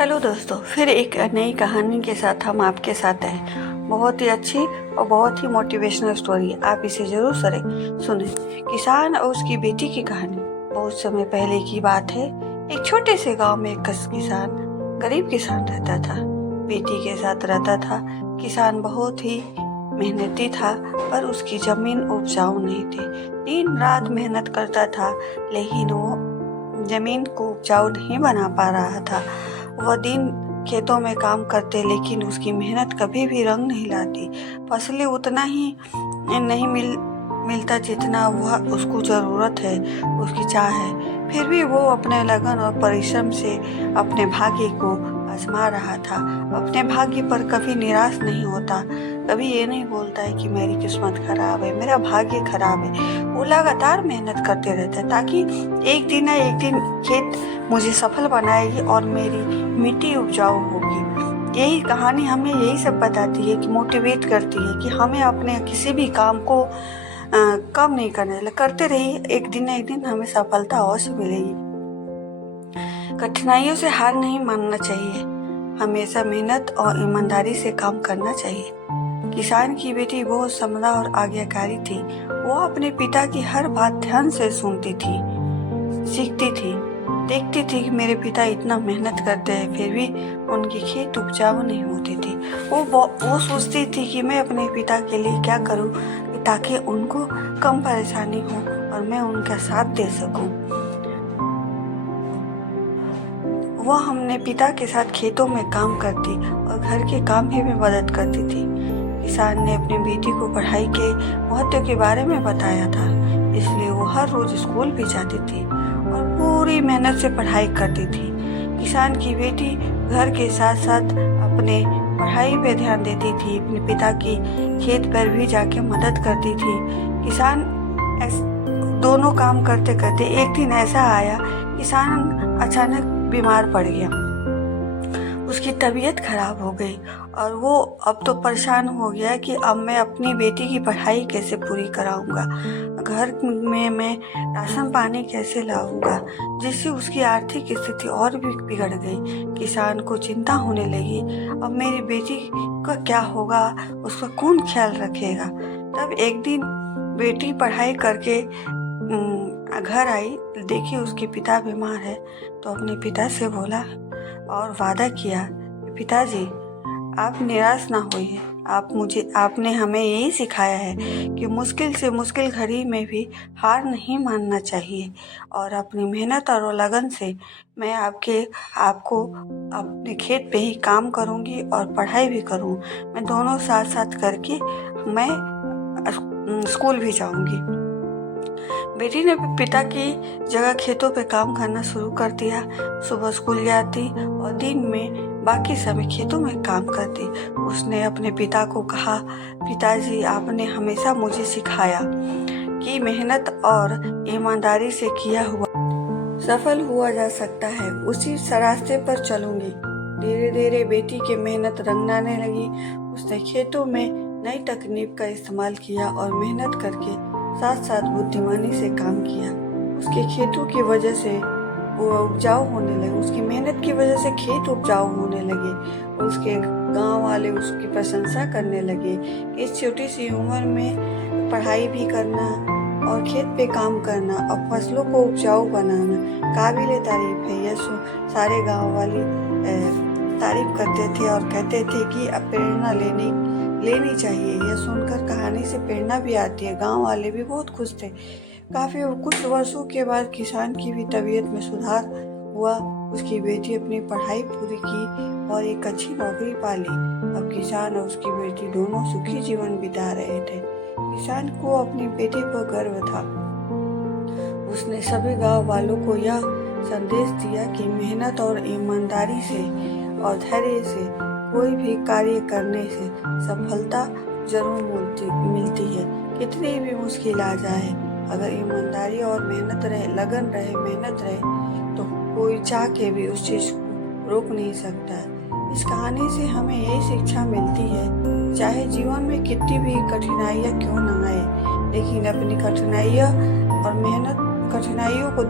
Hello दोस्तों, फिर एक नई कहानी के साथ हम आपके साथ हैं। बहुत ही अच्छी और बहुत ही मोटिवेशनल स्टोरी, आप इसे जरूर सुने। किसान और उसकी बेटी की कहानी। बहुत समय पहले की बात है। एक छोटे से गांव में एक किसान, गरीब किसान रहता था। बेटी के साथ रहता था। किसान बहुत ही मेहनती था, पर उसकी जमीन उपजाऊ नहीं थी। दिन रात मेहनत करता था, लेकिन वो जमीन को उपजाऊ नहीं बना पा रहा था। वह दिन खेतों में काम करते, लेकिन उसकी मेहनत कभी भी रंग नहीं लाती। फसलें उतना ही नहीं मिलता जितना वह उसको ज़रूरत है, उसकी चाह है। फिर भी वो अपने लगन और परिश्रम से अपने भाग्य को आजमा रहा था। अपने भाग्य पर कभी निराश नहीं होता। कभी ये नहीं बोलता है कि मेरी किस्मत खराब है, मेरा भाग्य खराब है। वो लगातार मेहनत करते रहता है, ताकि एक दिन ना एक दिन खेत मुझे सफल बनाएगी और मेरी मिट्टी उपजाऊ होगी। यही कहानी हमें यही सब बताती है, कि मोटिवेट करती है कि हमें अपने किसी भी काम को कम नहीं करते रहिए। एक दिन ना एक दिन हमें सफलता अवश्य मिलेगी। कठिनाइयों से हार नहीं मानना चाहिए। हमेशा मेहनत और ईमानदारी से काम करना चाहिए। किसान की बेटी बहुत समझदार और आज्ञाकारी थी। वो अपने पिता की हर बात ध्यान से सुनती थी, सीखती थी। देखती थी कि मेरे पिता इतना मेहनत करते हैं, फिर भी उनकी खेत उपजाऊ नहीं होती थी। वो सोचती थी कि मैं अपने पिता के लिए क्या करूं, ताकि उनको कम परेशानी हो और मैं उनका साथ दे सकूं। वह अपने पिता के साथ खेतों में काम करती और घर के काम में भी मदद करती थी। किसान ने अपनी बेटी को पढ़ाई के महत्व के बारे में बताया था, इसलिए वो हर रोज स्कूल भी जाती थी और पूरी मेहनत से पढ़ाई करती थी। किसान की बेटी घर के साथ साथ अपने पढ़ाई पे ध्यान देती थी, अपने पिता की खेत पर भी जाके मदद करती थी। किसान दोनों काम करते करते एक दिन ऐसा आया, किसान अचानक बीमार पड़ गया। उसकी तबीयत खराब हो गई और वो अब तो परेशान हो गया कि अब मैं अपनी बेटी की पढ़ाई कैसे पूरी कराऊंगा, घर में मैं राशन पानी कैसे लाऊंगा, जिससे उसकी आर्थिक स्थिति और भी बिगड़ गई। किसान को चिंता होने लगी, अब मेरी बेटी का क्या होगा, उसका कौन ख्याल रखेगा। तब एक दिन बेटी पढ़ाई करके घर आई, देखी उसके पिता बीमार है, तो अपने पिता से बोला और वादा किया, पिताजी आप निराश ना होइए। आपने हमें यही सिखाया है कि मुश्किल से मुश्किल घड़ी में भी हार नहीं मानना चाहिए, और अपनी मेहनत और लगन से मैं आपको अपने खेत पे ही काम करूंगी और पढ़ाई भी करूँ। मैं दोनों साथ साथ करके मैं स्कूल भी जाऊंगी। बेटी ने पिता की जगह खेतों पे काम करना शुरू कर दिया। सुबह स्कूल जाती और दिन में बाकी समय खेतों में काम करती। उसने अपने पिता को कहा, पिताजी आपने हमेशा मुझे सिखाया कि मेहनत और ईमानदारी से किया हुआ सफल हुआ जा सकता है। उसी रास्ते पर चलूंगी। धीरे धीरे बेटी की मेहनत रंग लाने लगी। उसने खेतों में नई तकनीक का इस्तेमाल किया और मेहनत करके साथ साथ बुद्धिमानी से काम किया। उसके खेतों की वजह से वो उपजाऊ होने लगे, उसकी मेहनत की वजह से खेत उपजाऊ होने लगे। उसके गांव वाले उसकी प्रशंसा करने लगे। इस छोटी सी उम्र में पढ़ाई भी करना और खेत पे काम करना और फसलों को उपजाऊ बनाना काबिल तारीफ है। यह सारे गांव वाले तारीफ करते थे और कहते थे कि अब प्रेरणा लेनी चाहिए। यह सुनकर कहानी से प्रेरणा भी आती है। गांव वाले भी बहुत खुश थे। काफी कुछ वर्षों के बाद किसान की भी तबीयत में सुधार हुआ। उसकी बेटी अपनी पढ़ाई पूरी की और एक अच्छी नौकरी पा ली। अब किसान और उसकी बेटी दोनों सुखी जीवन बिता रहे थे। किसान को अपनी बेटी पर गर्व था। उसने सभी गांव वालों को यह संदेश दिया कि मेहनत और ईमानदारी से और धैर्य से कोई भी कार्य करने से सफलता जरूर मिलती है। कितनी भी मुश्किल आ जाए, अगर ईमानदारी और मेहनत रहे, लगन रहे, मेहनत रहे, तो कोई चाह के भी उस चीज को रोक नहीं सकता। इस कहानी से हमें यही शिक्षा मिलती है, चाहे जीवन में कितनी भी कठिनाइयाँ क्यों ना आए, लेकिन अपनी कठिनाइयों को